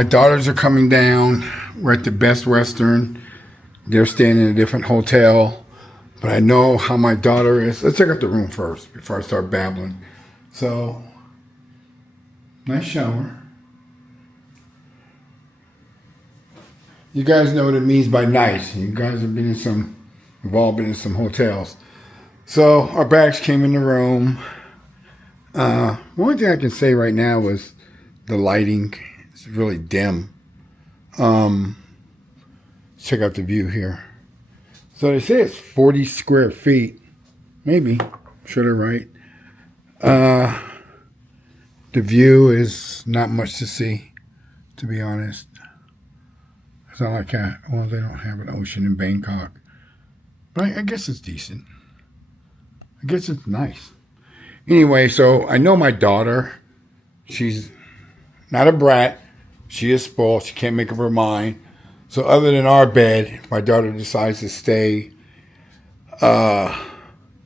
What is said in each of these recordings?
My daughters are coming down. We're at the Best Western. They're staying in a different hotel. But I know how my daughter is. Let's check out the room first before I start babbling. So, nice shower. You guys know what it means by nice. You guys have been in some, we've all been in some hotels. So, our bags came in the room. One thing I can say right now is the lighting. It's really dim. Check out the view here. So they say it's 40 square feet. Maybe. I'm sure they're right. The view is not much to see, to be honest. It's not like well, they don't have an ocean in Bangkok. But I guess it's decent. I guess it's nice. Anyway, so I know my daughter. She's not a brat. She is spoiled. She can't make up her mind. So other than our bed, if my daughter decides to stay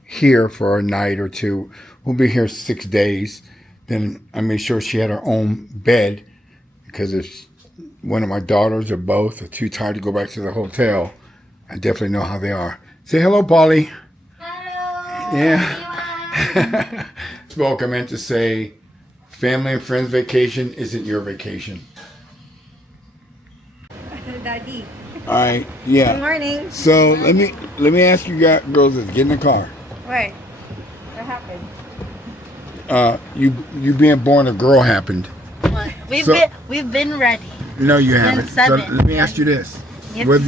here for a night or two, we'll be here 6 days. Then I made sure she had her own bed, because if one of my daughters or both are too tired to go back to the hotel, I definitely know how they are. Say hello, Polly. Hello. Yeah. Spoke, I meant to say family and friends vacation isn't your vacation. Daddy. All right, yeah. Good morning. So let me ask you guys, girls, get in the car. What? What happened? You being born a girl happened. What? We've been ready. No, you haven't. So 7. let me ask you this: whether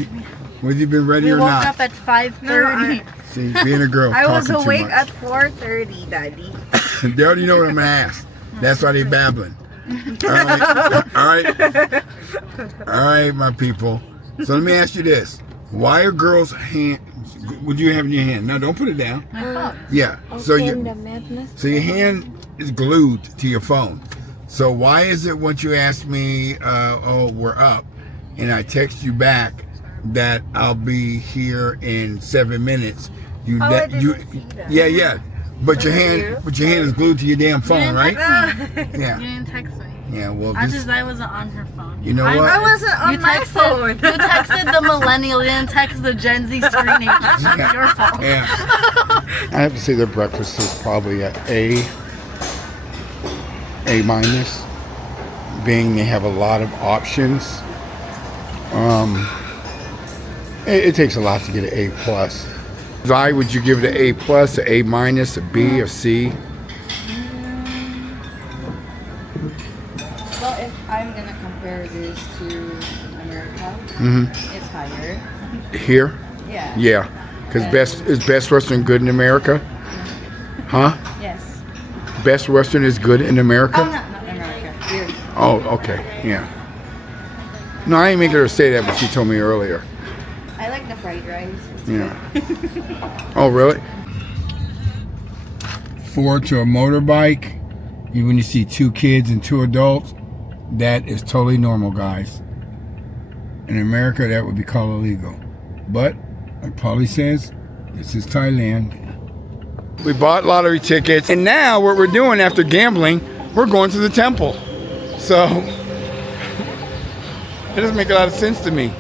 you've been ready We or woke not. up at 5:30. See, being a girl, I was talking too awake much. at 4:30, Daddy. They already know what I'm gonna ask. That's why they babbling. All right, all right, my people. So let me ask you this: why are girls' hands? Would you have in your hand? No, don't put it down. My phone. Yeah. So your hand is glued to your phone. So why is it once you ask me, oh, we're up, and I text you back that I'll be here in 7 minutes? I didn't see that. Yeah. But your hand is glued to your damn phone, right? You Yeah. didn't text me. Yeah. Well, I this, wasn't on her phone. you know what? I wasn't on my phone. You texted the millennial. You didn't text the Gen Z screenagers. That's your fault. Yeah. I have to say their breakfast is probably at A minus, being they have a lot of options. It takes a lot to get an A plus. Why would you give it an A plus, an A minus, a B, a C? Well, if I'm gonna compare this to America, it's higher. Here? Yeah. Yeah. Because is Best Western good in America? Huh? Yes. Best Western is good in America? Oh, not America. Here. Oh, okay. Yeah. No, I ain't making her say that, but she told me earlier. I like the fried rice. It's Yeah. Oh, really? 4 to a motorbike. When you see 2 kids and 2 adults, that is totally normal, guys. In America, that would be called illegal. But, like Polly says, this is Thailand. We bought lottery tickets, and now what we're doing after gambling, we're going to the temple. So, it doesn't make a lot of sense to me.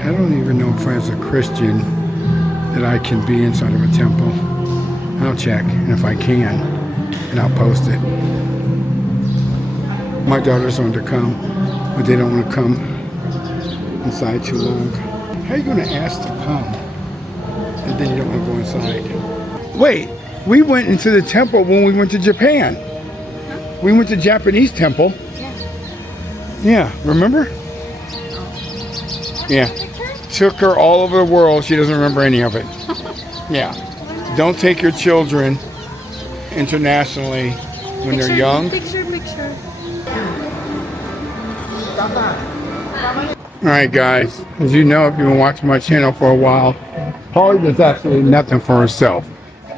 I don't even know if as a Christian that I can be inside of a temple. I'll check, and if I can, and I'll post it. My daughters want to come, but they don't want to come inside too long. How are you going to ask to come, and then you don't want to go inside? Wait, we went into the temple when we went to Japan. We went to Japanese temple. Yeah, remember? Yeah. Took her all over the world. She doesn't remember any of it. Yeah. Don't take your children internationally when they're young. Picture. All right, guys. As you know, if you've been watching my channel for a while, Polly does absolutely nothing for herself.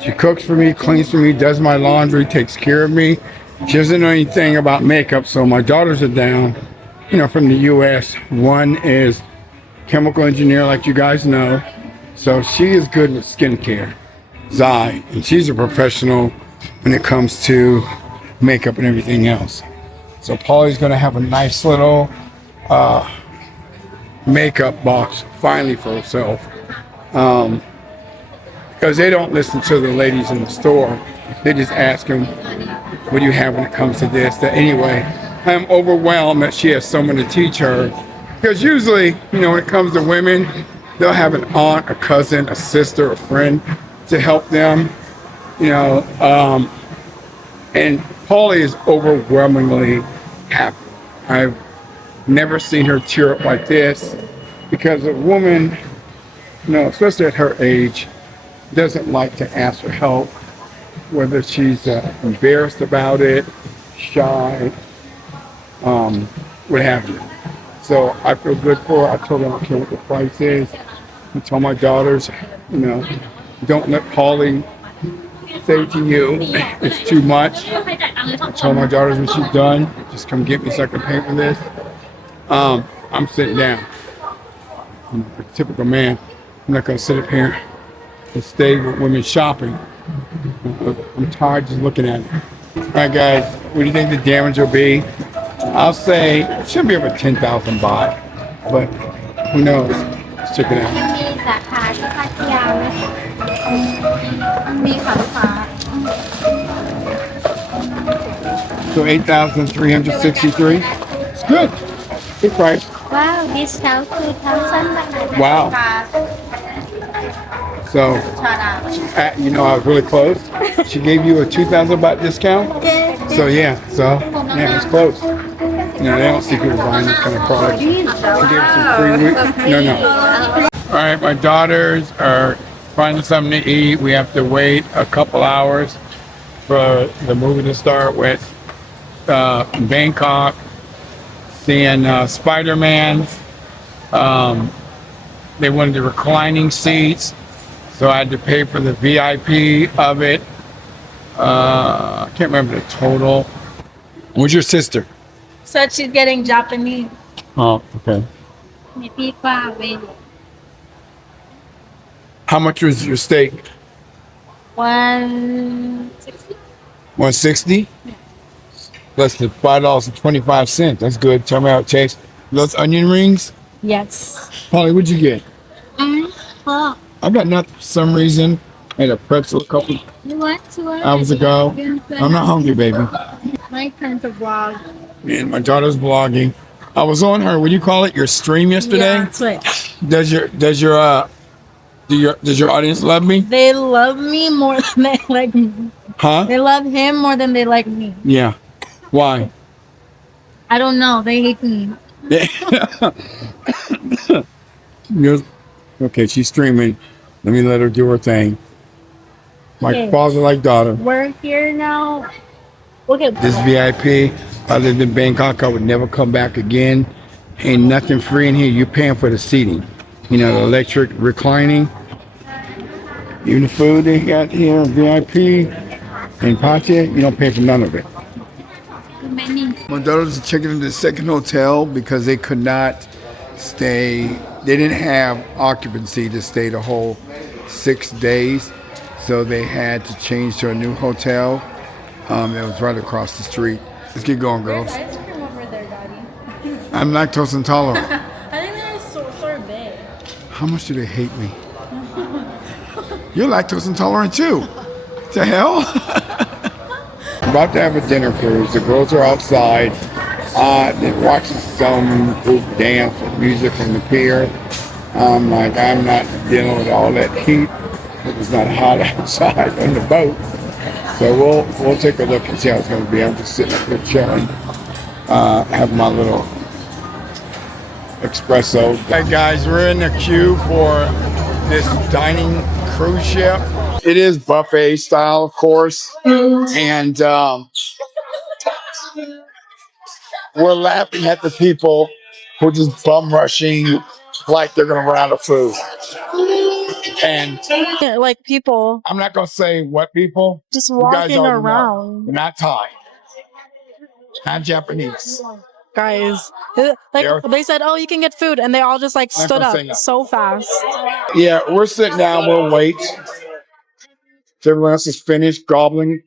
She cooks for me, cleans for me, does my laundry, takes care of me. She doesn't know anything about makeup, so my daughters are down, from the U.S. One is chemical engineer, like you guys know. So she is good with skincare. Zai, and she's a professional when it comes to makeup and everything else. So Polly's gonna have a nice little makeup box finally for herself. Because they don't listen to the ladies in the store. They just ask them, what do you have when it comes to this? That anyway, I'm overwhelmed that she has someone to teach her. Because usually, when it comes to women, they'll have an aunt, a cousin, a sister, a friend to help them. And Polly is overwhelmingly happy. I've never seen her tear up like this because a woman, especially at her age, doesn't like to ask for help, whether she's embarrassed about it, shy, what have you. So I feel good for her. I told her I don't care what the price is. I told my daughters, don't let Polly say to you, it's too much. I told my daughters when she's done, just come get me so I can pay for this. I'm sitting down. I'm a typical man. I'm not going to sit up here and stay with women shopping. I'm tired just looking at it. All right, guys, what do you think the damage will be? I'll say it should be over 10,000 baht, but who knows? Let's check it out. มีสาขาที่พัทยามีค่ะลูกค้า So 8,363. It's good. Good price. ว้าว discount 2,000 บาท Wow. So, I was really close. She gave you a 2,000 baht discount. So yeah, it's close. They don't see people buying this kind of product. She gave us some free week. No. All right, my daughters are finding something to eat. We have to wait a couple hours for the movie to start with Bangkok, seeing Spider-Man. They wanted the reclining seats, so I had to pay for the VIP of it. I can't remember the total. Where's your sister? Said she's getting Japanese. Oh, okay. มีพี่กว่าเวน How much was your steak? 160. 160? Less than $5.25. That's good. Tell me how it tastes. Those onion rings? Yes. Polly, what'd you get? พ่อ I got nothing for some reason. I had a pretzel a couple hours ago. I'm not hungry, baby. My turn to vlog. And my daughter's vlogging. I was on her, what do you call it? Your stream yesterday? Yeah, Twitch. Does your audience love me? They love me more than they like me. Huh? They love him more than they like me. Yeah. Why? I don't know. They hate me. Okay, she's streaming. Let me let her do her thing. My Okay. father like daughter. We're here now. Look at This VIP, I lived in Bangkok, I would never come back again. Ain't nothing free in here. You're paying for the seating. The electric reclining. Even the food they got here, VIP and Pache, you don't pay for none of it. My daughters are checking into the second hotel because they could not stay. They didn't have occupancy to stay the whole 6 days. So they had to change to a new hotel. That was right across the street. Let's get going, girls. ice cream over there, Daddy. I'm lactose intolerant. I think they're sorbet. How much do they hate me? You're lactose intolerant too. What the hell? About to have a dinner cruise. The girls are outside. They're watching some group dance with music from the pier. I'm not dealing with all that heat. It was not hot outside on the boat. So we'll take a look and see how it's going to be. I'm just sitting up here chilling. Have my little espresso. Hey guys, we're in the queue for this dining cruise ship. It is buffet style, of course. And we're laughing at the people who are just bum rushing like they're going to run out of food. And Like people I'm not going to say what people. just You guys walking already know. around. Not Thai. Not Japanese. Guys, they said, oh, you can get food. And they all just like stood up say no. so fast. Yeah, we're sitting down. We'll wait. So everyone else is finished gobbling.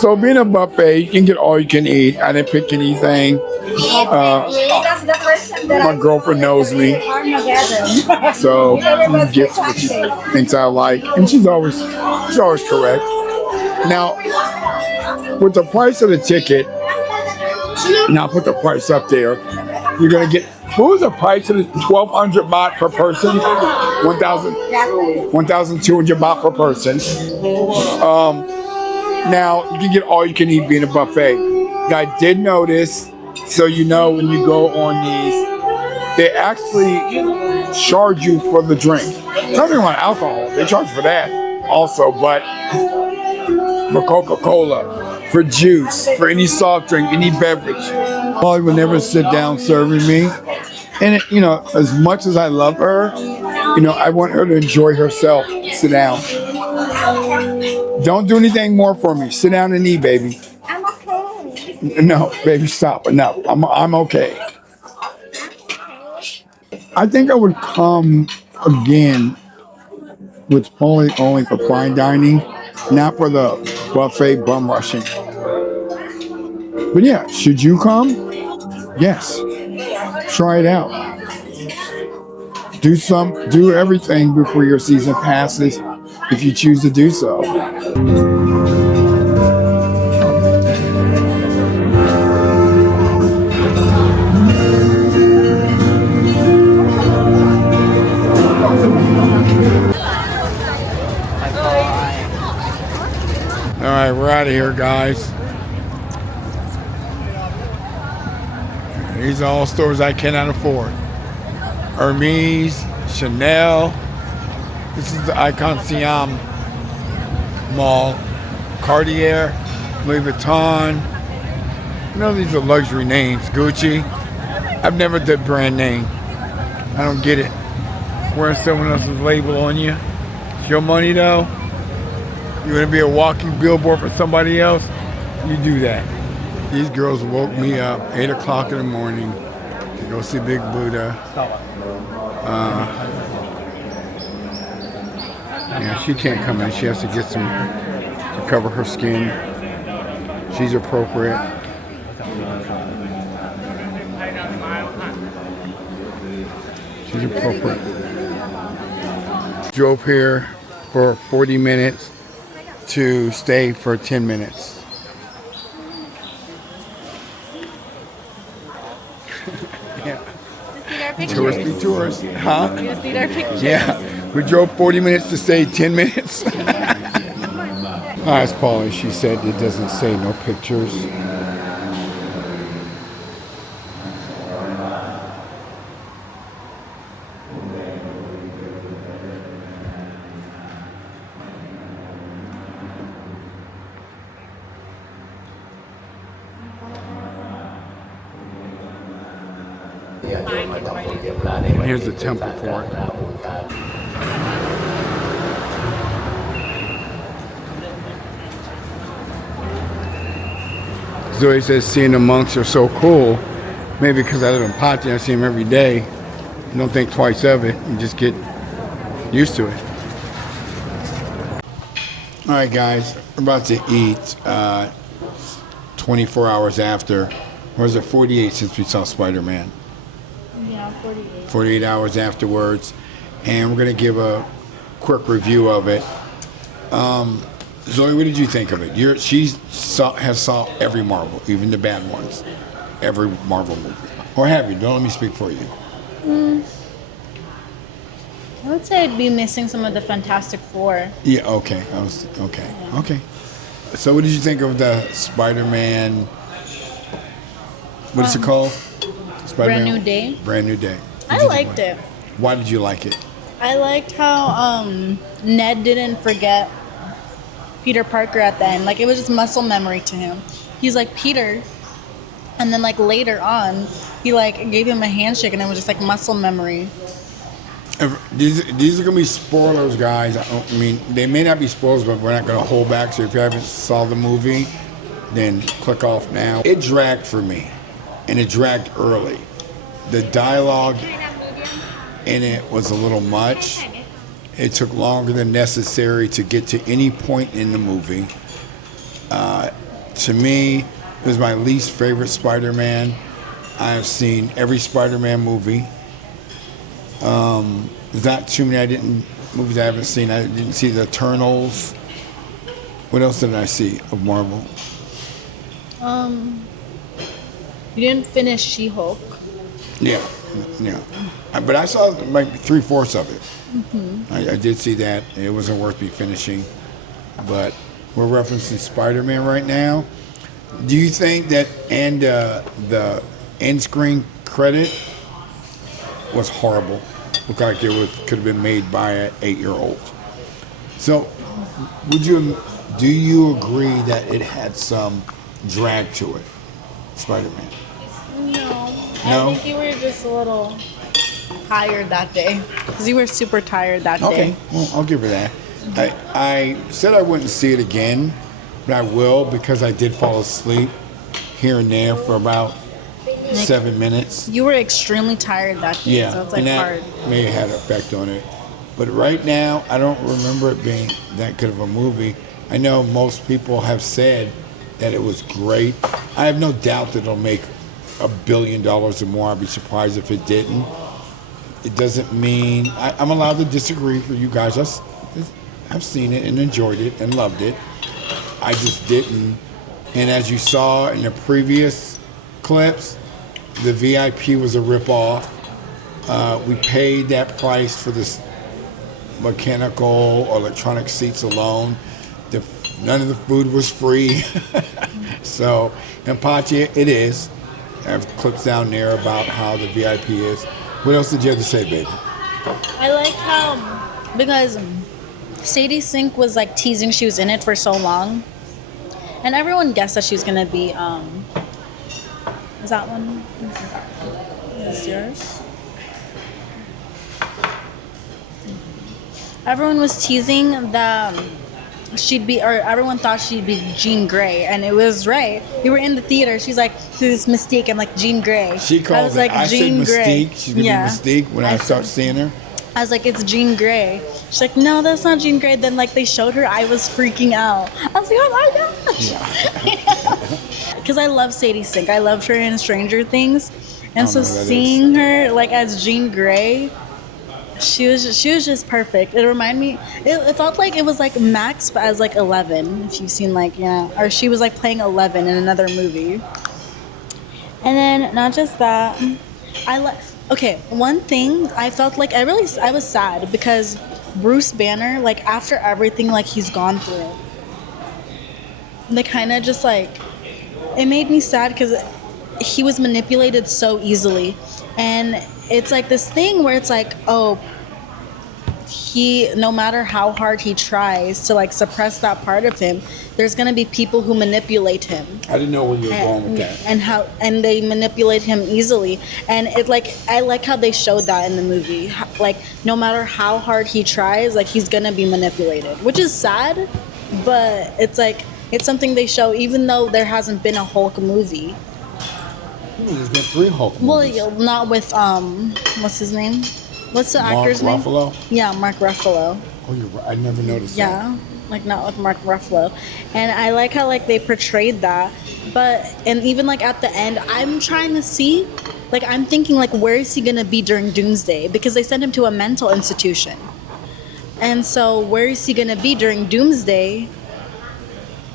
So being a buffet, you can get all you can eat. I didn't pick anything. That's the first time that My girlfriend knows me, so she gets what she thinks I like, and she's always correct. Now, with the price of the ticket, and I'll put the price up there. You're gonna get. What was the price of the 1,200 baht per person? 1,200 baht per person. Now you can get all you can eat being a buffet. Now, I did notice, so you know when you go on these, they actually charge you for the drink. Nothing like alcohol. They charge for that also, but for Coca-Cola, for juice, for any soft drink, any beverage. Polly would never sit down serving me. And, as much as I love her, I want her to enjoy herself. Sit down. Don't do anything more for me. Sit down and eat, baby. I'm okay. No, baby, stop. No, I'm okay. I think I would come again with Polly only for fine dining, not for the buffet bum rushing. But yeah, should you come? Yes. Try it out. Do everything before your season passes if you choose to do so. All right, we're out of here, guys. These are all stores I cannot afford. Hermes, Chanel. This is the Icon Siam Mall. Cartier, Louis Vuitton. None of these are luxury names. Gucci. I've never did brand name. I don't get it. Wearing someone else's label on you. It's your money though. You want to be a walking billboard for somebody else? You do that. These girls woke me up 8 o'clock in the morning to go see Big Buddha. Yeah, she can't come in. She has to get some to cover her skin. She's appropriate. She's appropriate. Drove here for 40 minutes to stay for 10 minutes. Yeah. Touristy tourist, huh? You just need our pictures. Yeah. We drove 40 minutes to stay 10 minutes. I asked Polly, she said it doesn't say no pictures. Here's the temple for it. Zoe says seeing the monks are so cool. Maybe because I live in Pati, I see them every day. You don't think twice of it. You just get used to it. All right, guys. We're about to eat 24 hours after. Or is it 48 since we saw Spider-Man? Yeah, 48. 48 hours afterwards. And we're going to give a quick review of it. Zoe, what did you think of it? Has saw every Marvel, even the bad ones. Every Marvel movie. Or have you? Don't let me speak for you. I would say I'd be missing some of the Fantastic Four. Yeah, okay. Okay. So what did you think of the Spider-Man? What is it called? Spider-Man? Brand New Day. Brand New Day. I liked it. Why did you like it? I liked how Ned didn't forget Peter Parker at the end. Like, it was just muscle memory to him. He's like, Peter. And then, like, later on, he, like, gave him a handshake, and it was just, like, muscle memory. These are going to be spoilers, guys. I mean, they may not be spoilers, but we're not going to hold back. So if you haven't saw the movie, then click off now. It dragged for me, and it dragged early. The dialogue in it was a little much. It took longer than necessary to get to any point in the movie. To me, it was my least favorite Spider-Man. I've seen every Spider-Man movie. There's not too many movies I haven't seen. I didn't see the Eternals. What else did I see of Marvel? You didn't finish She-Hulk. Yeah, yeah. But I saw like 3/4 of it. I did see that. It wasn't worth me finishing. But we're referencing Spider-Man right now. Do you think that the end screen credit was horrible? Looked like could have been made by an 8-year-old. So, do you agree that it had some drag to it, Spider-Man? No. No? I think you were just a little tired that day. Because you were super tired that Okay, day. well, I'll give her that. I said I wouldn't see it again, but I will because I did fall asleep here and there for about 7 minutes. You were extremely tired that day, Yeah, so it's like and that hard. may have had an effect on it. But right now, I don't remember it being that good of a movie. I know most people have said that it was great. I have no doubt that it'll make $1 billion or more. I'd be surprised if it didn't. It doesn't mean I'm allowed to disagree for you guys. I've seen it and enjoyed it and loved it. I just didn't. And as you saw in the previous clips, the VIP was a ripoff. We paid that price for this mechanical or electronic seats alone. None of the food was free. So, in Patia, it is. I have clips down there about how the VIP is. What else did you have to say, baby? I like how, because Sadie Sink was like teasing she was in it for so long. And everyone guessed that she was going to be, is that one? Is yours? Everyone was teasing that everyone thought she'd be Jean Grey, and it was right. We were in the theater. She's like, this Mystique. I'm like, Jean Grey. She called I was like, I Jean said Grey. Mystique. She's going to be Mystique when I start seeing her. I was like, it's Jean Grey. She's like, no, that's not Jean Grey. Then like they showed her, I was freaking out. I was like, oh my gosh. Because I love Sadie Sink. I loved her in Stranger Things. And so seeing her like as Jean Grey, she was just perfect. It reminded me, it felt like it was like Max but as like 11, if you've seen like, or she was like playing 11 in another movie. And then not just that, okay, one thing I felt like I was sad because Bruce Banner, like after everything like he's gone through, they kind of just like, it made me sad because he was manipulated so easily. And it's like this thing where it's like, oh, no matter how hard he tries to like suppress that part of him, there's gonna be people who manipulate him. I didn't know where you were going with that. And they manipulate him easily. And it like, I like how they showed that in the movie. Like no matter how hard he tries, like he's gonna be manipulated, which is sad, but it's like, it's something they show even though there hasn't been a Hulk movie. There's been 3 Hulk movies. Well, not with what's his name? What's the actor's name? Ruffalo? Yeah, Mark Ruffalo. Oh, you're right. I never noticed that. Yeah, like not with Mark Ruffalo. And I like how like they portrayed that. And even like at the end, I'm trying to see, like I'm thinking like where is he gonna be during Doomsday? Because they sent him to a mental institution. And so where is he gonna be during Doomsday?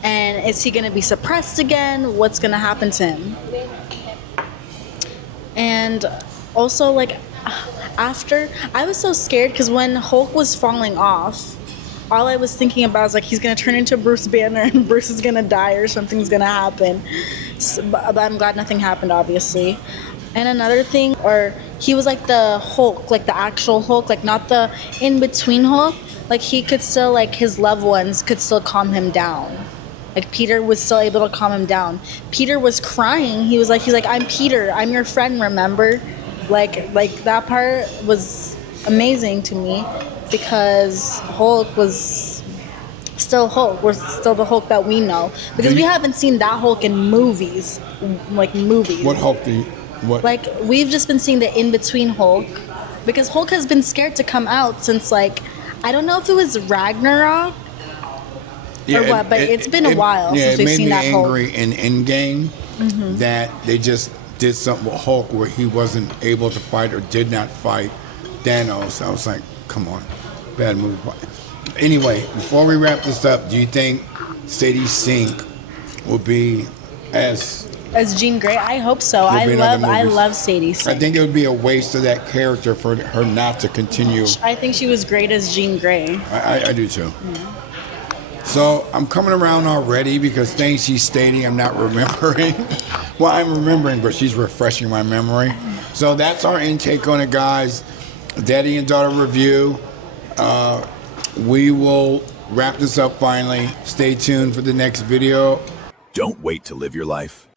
And is he gonna be suppressed again? What's gonna happen to him? And also like after, I was so scared because when Hulk was falling off, all I was thinking about was like he's gonna turn into Bruce Banner and Bruce is gonna die or something's gonna happen. But I'm glad nothing happened, obviously. And another thing, or he was like the Hulk, like the actual Hulk, like not the in-between Hulk. Like he could still, like his loved ones could still calm him down. Like Peter was still able to calm him down. Peter was crying. He's like, I'm Peter. I'm your friend, remember? Like that part was amazing to me because Hulk was still Hulk. We're still the Hulk that we know because we haven't seen that Hulk in movies, like movies. What Hulk do you? What? Like we've just been seeing the in-between Hulk because Hulk has been scared to come out since like I don't know if it was Ragnarok or what? But it's been a while since we've seen that Hulk. It made me angry in Endgame that they just did something with Hulk where he wasn't able to fight or did not fight Thanos. I was like, come on, bad move. Anyway, before we wrap this up, do you think Sadie Sink will be as Jean Grey? I hope so. I love Sadie Sink. I think it would be a waste of that character for her not to continue. I think she was great as Jean Grey. I do too. So I'm coming around already because things she's stating I'm not remembering. Well, I'm remembering, but she's refreshing my memory. So that's our intake on it, guys. Daddy and daughter review. We will wrap this up finally. Stay tuned for the next video. Don't wait to live your life.